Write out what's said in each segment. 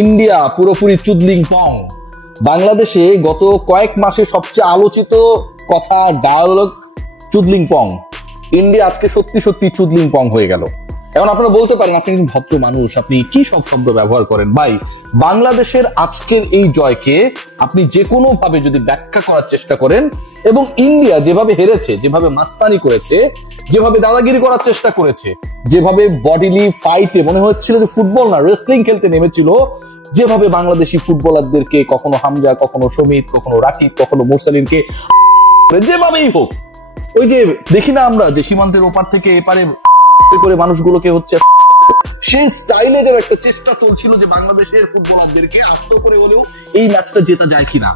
India পুরোপুরি চুদলিং পং। বাংলাদেশে গত কয়েক মাসে সবচেয়ে আলোচিত কথা ডায়ালগ চুদলিং পং। ইন্ডিয়া আজকে সত্যি সত্যি চুদলিং পং হয়ে গেল। এখন আপনারা বলতে পারেন আপনি ভদ্র মানুষ, আপনি কি সব শব্দ ব্যবহার করেন। ভাই, বাংলাদেশের আজকের এই জয়কে আপনি যে কোনো ভাবে যদি ব্যাখ্যা করার চেষ্টা করেন, এবং ইন্ডিয়া যেভাবে হেরেছে, যেভাবে মাস্তানি করেছে, যেভাবে দাদাগিরি করার চেষ্টা করেছে, যেভাবে বডিলি ফাইটে মনে হচ্ছিল যে ফুটবল না রেসলিং খেলতে নেমেছিল, যেভাবে বাংলাদেশি ফুটবলারদেরকে কখনো হামজা, কখনো সমিত, কখনো রাকিব, কখনো মুরসালিনকে যেভাবেই হোক, ওই যে দেখি না আমরা যে সীমান্তের ওপার থেকে এপারে করে মানুষগুলোকে হচ্ছে, সেই স্টাইলে যেন একটা চেষ্টা চলছিল যে বাংলাদেশের ফুটবলারদেরকে আস্ত করে হলেও এই ম্যাচটা জেতা যায় কিনা।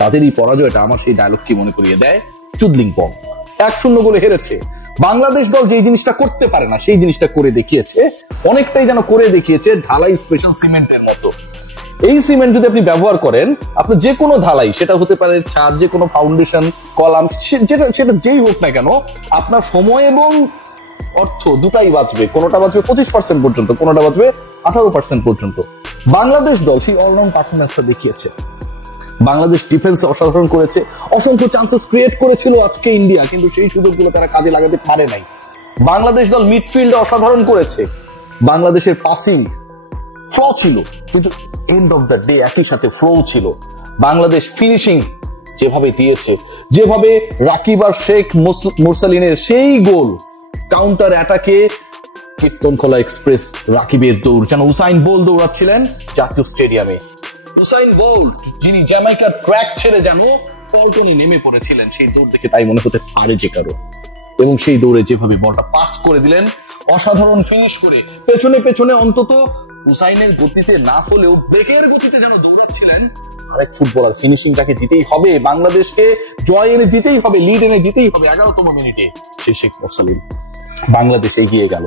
তাদের এই পরাজয়টা আমার সেই ডায়লগ কি মনে করিয়ে দেয়, চুদলিং পং। 1-0 গোলে হেরেছে বাংলাদেশ দল। যে জিনিসটা করতে পারে না সেই জিনিসটা করে দেখিয়েছে, অনেকটাই যেন করে দেখিয়েছে ঢালাই স্পেশাল সিমেন্টের মতো। এই সিমেন্ট যদি আপনি ব্যবহার করেন, আপনি যে কোনো ঢালাই, সেটা হতে পারে ছাদ, যে কোনো ফাউন্ডেশন, কলাম, সেটা যেই হোক না কেন, আপনার সময় এবং অর্থ দুটাই বাঁচবে। কোনোটা বাঁচবে 25% পর্যন্ত, কোনোটা বাঁচবে 18% পর্যন্ত। বাংলাদেশ দল সেই অলরাউন্ড পারফরমেন্সটা দেখিয়েছে। বাংলাদেশ ডিফেন্সে অসাধারণ করেছে, অসংখ্য চান্সেস ক্রিয়েট করেছিল আজকে ইন্ডিয়া, কিন্তু সেই সুযোগগুলো তারা কাজে লাগাতে পারে নাই। বাংলাদেশ দল মিডফিল্ডে অসাধারণ করেছে। বাংলাদেশের পাসিং ফ্লো ছিল, কিন্তু এন্ড অফ দ্য ডে একই সাথে ফ্লো ছিল। বাংলাদেশ ফিনিশিং যেভাবে দিয়েছে, যেভাবে রাকিব আর শেখ মুরসালিনের সেই গোল, কাউন্টার অ্যাটাকে কীর্তনখোলা এক্সপ্রেস রাকিবের দৌড়, যেন উসাইন বোল্ট দৌড়াচ্ছিলেন জাতীয় স্টেডিয়ামে। উসাইন বোল্ট যিনি জ্যামাইকার ট্র্যাক ছেড়ে যেন পল্টনে নেমে পড়েছিলেন, সেই দৌড় দেখে তাই মনে হতে পারে যে কারো। এবং সেই দৌড়ে যেভাবে বলটা পাস করে দিলেন, অসাধারণ ফিনিশ করে পেছনে পেছনে অন্তত উসাইনের গতিতে না হলেও ব্রেকের গতিতে যেন দৌড়াচ্ছিলেন আরেক ফুটবলার। ফিনিশিংটাকে দিতেই হবে, বাংলাদেশকে জয় এনে দিতেই হবে, লিড এনে দিতেই হবে। 11তম মিনিটে সেই শেখ মুরসালিন। বাংলাদেশ এগিয়ে গেল।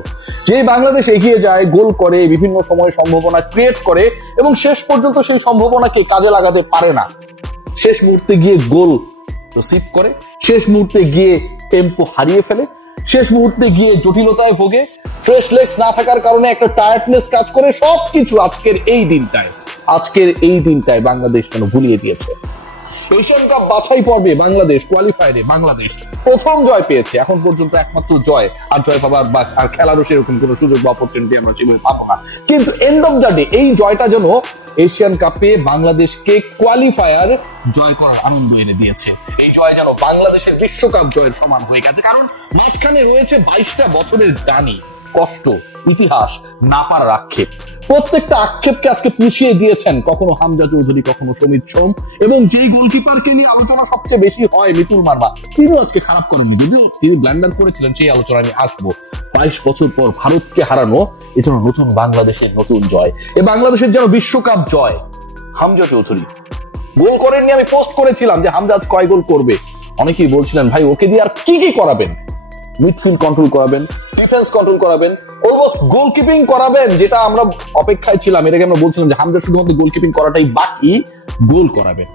যে বাংলাদেশ এগিয়ে যায়, গোল করে, বিভিন্ন সময় সম্ভাবনা ক্রিয়েট করে, এবং শেষ পর্যন্ত সেই সম্ভাবনাকে কাজে লাগাতে পারে না। শেষ মুহূর্তে গিয়ে গোল রিসিভ করে, শেষ মুহূর্তে গিয়ে টেম্পো হারিয়ে ফেলে, শেষ মুহূর্তে গিয়ে জটিলতায় ভোগে, ফ্রেশ লেগস না থাকার কারণে একটা টায়ার্ডনেস কাজ করে। সবকিছু আজকের এই দিনটায় বাংলাদেশ যেন ভুলিয়ে দিয়েছে। এশিয়ান কাপ বাছাই পর্বে বাংলাদেশ, কোয়ালিফায়ারে বাংলাদেশ প্রথম জয় পেয়েছে। এখন পর্যন্ত একমাত্র জয়, আর জয় পাবার আর খেলারও সেরকম কোনো সুযোগ বা অপরচুনিটি আমরা সেভাবে পাবো না। কিন্তু এন্ড অফ দ্য ডে এই জয়টা যেন এশিয়ান কাপে বাংলাদেশকে কোয়ালিফায়ার জয় করার আনন্দ এনে দিয়েছে। এই জয় যেন বাংলাদেশের বিশ্বকাপ জয়ের সমান হয়ে গেছে, কারণ মাঝখানে রয়েছে 22টা বছরের জানি, কষ্ট, ইতিহাস, না পারার আক্ষেপ। প্রত্যেকটা আক্ষেপকে আজকে পুষিয়ে দিয়েছেন কখনো হামজা চৌধুরী, কখনো সমিত সোম, এবং যেই গোলকিপারকে নিয়ে আলোচনা সবচেয়ে বেশি হয়, মিতুল মার্মা, তিনিও আজকে খারাপ করেননি, যদিও তিনি ব্ল্যান্ডার করেছিলেন, সেই আলোচনা আমি আসবো। 22 বছর পর ভারতকে হারানো, এটা নতুন বাংলাদেশের নতুন জয়। এ বাংলাদেশের যেন বিশ্বকাপ জয়। হামজা চৌধুরী গোল করেননি, আমি পোস্ট করেছিলাম যে হামজা আজ কয় গোল করবে। অনেকেই বলছিলেন ভাই ওকে দিয়ে আর কি কি করাবেন, মিডফিল্ড কন্ট্রোল করাবেন, ডিফেন্স কন্ট্রোল করাবেন, অলমোস্ট গোলকিপিং করাবেন, যেটা আমরা অপেক্ষায় ছিলাম। এটাকে আমরা বলছিলাম যে হামজা শুধুমাত্র গোলকিপিং করাটাই বাকি, গোল করাবেন।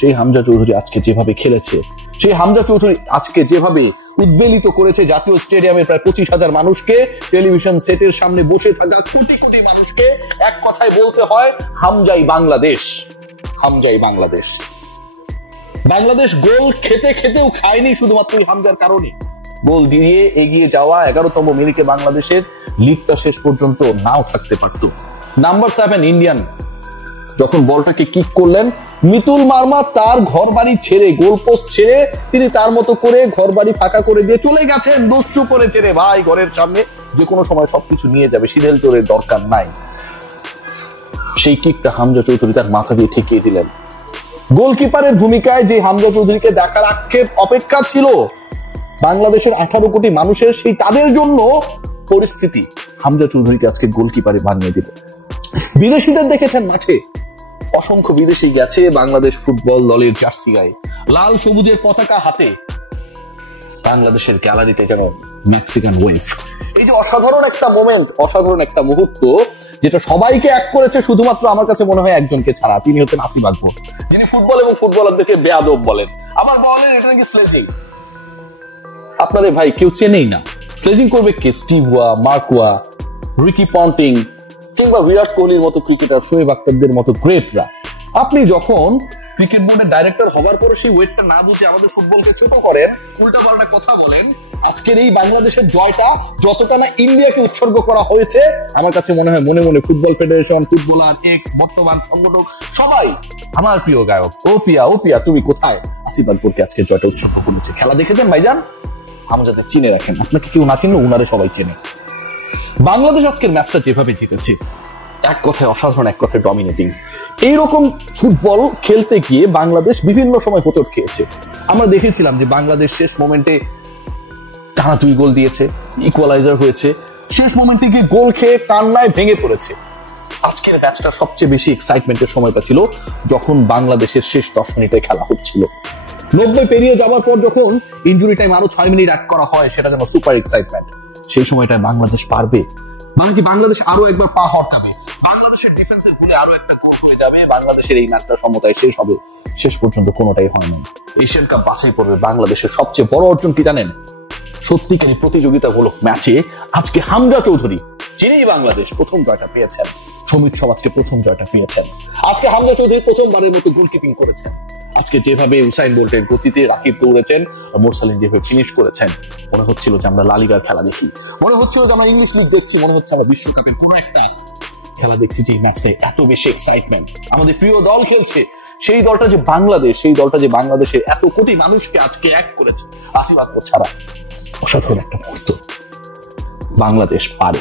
সেই হামজা চৌধুরী আজকে যেভাবে খেলেছে, সেই হামজা চৌধুরী আজকে যেভাবে উদ্বেলিত করেছে জাতীয় স্টেডিয়ামের প্রায় 25,000 মানুষকে, টেলিভিশন সেটের সামনে বসে থাকা কোটি কোটি মানুষকে, এক কথায় বলতে হয় হামজাই বাংলাদেশ, হামজাই বাংলাদেশ। বাংলাদেশ গোল খেতে খেতেও খায়নি শুধুমাত্র হামজার কারণে। গোল দিয়ে এগিয়ে যাওয়া 11তম মিনিটে বাংলাদেশের লিডটা শেষ পর্যন্ত নাও থাকতে পারত। নাম্বার 7 ইন্ডিয়ান যখন বলটাকে কিক করলেন, মিতুল মার্মা তার ঘর বাড়ি ছেড়ে, গোল পোস্ট ছেড়ে তিনি তার মতো করে ঘর বাড়ি ফাঁকা করে দিয়ে চলে গেছেন। দস্যু পড়েছে রে ভাই ঘরের সামনে, যে কোনো সময় সবকিছু নিয়ে যাবে, সিধেল চোরের দরকার নাই। সেই কিকটা হামজা চৌধুরী তার মাথা দিয়ে ঠেকিয়ে দিলেন। গোলকিপারের ভূমিকায় যে হামজা চৌধুরীকে দেখার আক্ষেপ অপেক্ষা ছিল বাংলাদেশের 18 কোটি মানুষের, সেই তাদের জন্য পরিস্থিতি হামজা চৌধুরীকে আজকে গোলকিপারে বানিয়ে দিল। বিদেশিদের দেখেছেন মাঠে, অসংখ্য বিদেশি গেছে বাংলাদেশ ফুটবল দলের জার্সি গায়ে, লাল সবুজের পতাকা হাতে। বাংলাদেশের গ্যালারিতে যেন মেক্সিকান ওয়েভ। এই যে অসাধারণ একটা মোমেন্ট, অসাধারণ একটা মুহূর্ত, যেটা সবাইকে এক করেছে শুধুমাত্র আমার কাছে মনে হয় একজনকে ছাড়া, তিনি হচ্ছেন আসিফ আকবর, যিনি ফুটবল এবং ফুটবলারদেরকে বেয়াদব বলেন। আবার বলেন এটা নাকি স্লেজিং। আপনাদের ভাই কেউ চেনেই না, স্লেজিং করবে কে? স্টিভ ওয়া, মার্ক ওয়া, রিকি পন্টিং, কিংবা বিরাট কোহলির মতো ক্রিকেটার, শোয়েব আখতারদের মতো গ্রেটরা। আপনি যখন ক্রিকেট বোর্ডের ডাইরেক্টর হবার পরে সেই ওয়েটটা না বুঝে আমাদের ফুটবলকে ছোট করেন, উল্টাপাল্টা কথা বলেন, আজকের এই বাংলাদেশের জয়টা যতটা না ইন্ডিয়াকে উৎসর্গ করা হয়েছে, আমার কাছে মনে হয় মনে মনে ফুটবল ফেডারেশন, ফুটবলার, এক্স বর্তমান সংগঠক সবাই আমার প্রিয় গায়ক ও পিয়া তুমি কোথায় আসিফ আকবরকে আজকে জয়টা উৎসর্গ করেছে। খেলা দেখেছেন ভাইজান? আমাদের চিনে রাখেন, আপনাকে কেউ না চিনলে উনারে সবাই চেনে। বাংলাদেশ আজকের ম্যাচটা যেভাবে জিতেছে, এক কথায় অসাধারণ, এক কথায় ডমিনেটিং। এইরকম ফুটবল খেলতে গিয়ে বাংলাদেশ বিভিন্ন সময় হোঁচট খেয়েছে। আমরা দেখেছিলাম যে বাংলাদেশ শেষ মোমেন্টে টানা 2 গোল দিয়েছে, ইকুয়ালাইজার হয়েছে, শেষ মোমেন্টে গিয়ে গোল খেয়ে কান্নায় ভেঙে পড়েছে। আজকের ম্যাচটা সবচেয়ে বেশি এক্সাইটমেন্টের সময়টা ছিল যখন বাংলাদেশের শেষ 10 মিনিটে খেলা হচ্ছিল। 90 পেরিয়ে যাওয়ার পর যখন ইনজুরি টাইম আরো 6 মিনিট অ্যাড করা হয়, সেটা যেন সুপার এক্সাইটমেন্ট। সেই সময়টায় বাংলাদেশ পারবে, মানে কি বাংলাদেশ আরো একবার পা হরকাবে, বাংলাদেশের ডিফেন্সের ভুলে আরো একটা গোল হয়ে যাবে, বাংলাদেশের এই ম্যাচটা সমতায় শেষ হবে। শেষ পর্যন্ত কোনোটাই হয় না। এশিয়ান কাপ বাছাই পড়বে বাংলাদেশের সবচেয়ে বড় অর্জন কি জানেন? সত্যিকারী প্রতিযোগিতামূলক ম্যাচে আজকে হামজা চৌধুরী, যিনি বাংলাদেশ প্রথম জয়টা পেয়েছেন, সমিত সমাজকে প্রথম জয়টা পেয়েছেন, আজকে হামজা চৌধুরী প্রথমবারের মতো গোলকিপিং করেছেন। আজকে যেভাবে উসাইন বোল্টের গতিতে রাকিব দৌড়েছেন, মোরসালিন যেভাবে ফিনিশ করেছেন, মনে হচ্ছিল যে আমরা লা লিগার খেলা দেখি, মনে হচ্ছিল যে আমরা ইংলিশ লিগ দেখছি, মনে হচ্ছে আমরা বিশ্বকাপের কোনো একটা খেলা দেখছি। যে ম্যাচটায় এত বেশি এক্সাইটমেন্ট, আমাদের প্রিয় দল খেলছে, সেই দলটা যে বাংলাদেশ, সেই দলটা যে বাংলাদেশের এত কোটি মানুষকে আজকে এক করেছে আসিফ আকবর ছাড়া, অসাধারণ একটা মুহূর্ত। বাংলাদেশ পারে,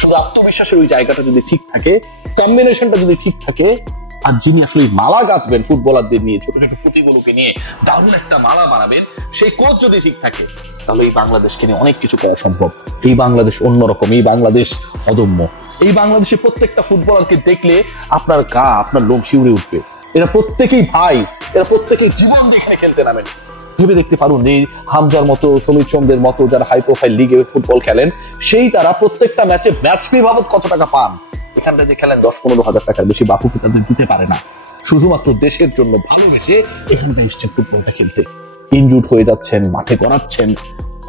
শুধু আত্মবিশ্বাসের ওই জায়গাটা যদি ঠিক থাকে, কম্বিনেশনটা যদি ঠিক থাকে, আর যিনি আসলে মালা গাঁথবেন ফুটবলারদের নিয়ে, ছোট ছোট পুঁতিগুলোকে নিয়ে দারুণ একটা মালা বানাবেন, সেই কোচ যদি ঠিক থাকে, তাহলে এই বাংলাদেশকে নিয়ে অনেক কিছু করা সম্ভব। এই বাংলাদেশ অন্যরকম, এই বাংলাদেশ অদম্য। এই বাংলাদেশে প্রত্যেকটা ফুটবলারকে দেখলে আপনার গা, আপনার লোম শিউরে উঠবে। এরা প্রত্যেকেই ভাই, এরা প্রত্যেকেই জীবন দিয়ে খেলতে নামেন। ভেবে দেখতে পারুন যে হামজার মতো, সমিত সোমদের মতো যারা হাই প্রোফাইল লিগে ফুটবল খেলেন, সেই তারা প্রত্যেকটা ম্যাচে ম্যাচ ফি বাবদ কত টাকা পান। এখানটা যে খেলেন 10-15 হাজার টাকার বেশি বাপুকে তাদের দিতে পারে না। শুধুমাত্র দেশের জন্য ভালোবেসে এখানটা এসছেন ফুটবলটা খেলতে। ইনজুর্ড হয়ে যাচ্ছেন, মাঠে গড়াচ্ছেন,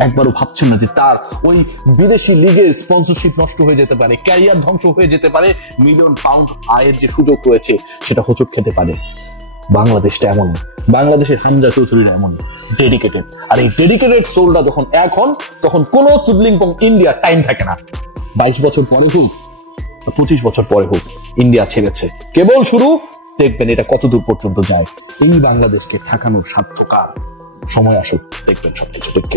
একবারও ভাবছেন না যে তার ওই বিদেশি লিগের স্পন্সরশিপ নষ্ট হয়ে যেতে পারে, ক্যারিয়ার ধ্বংস হয়ে যেতে পারে, মিলিয়ন পাউন্ড আয়ের যে সুযোগ রয়েছে সেটা হোঁচট খেতে পারে। বাংলাদেশটা এমনই, বাংলাদেশের হামজা চৌধুরীরা এমন ডেডিকেটেড। আর এই ডেডিকেটেড সোলটা যখন এক হন, তখন কোন চুদলিংপং ইন্ডিয়া টাইম থাকে না। 22 বছর পরে হোক, 25 বছর পরে হোক, ইন্ডিয়া ছেড়েছে, কেবল শুরু। দেখবেন এটা কত দূর পর্যন্ত যায়। এই বাংলাদেশকে ঠেকানোর সাধ্য কার? সময় আসুক, দেখবেন সবকিছু ঠিক।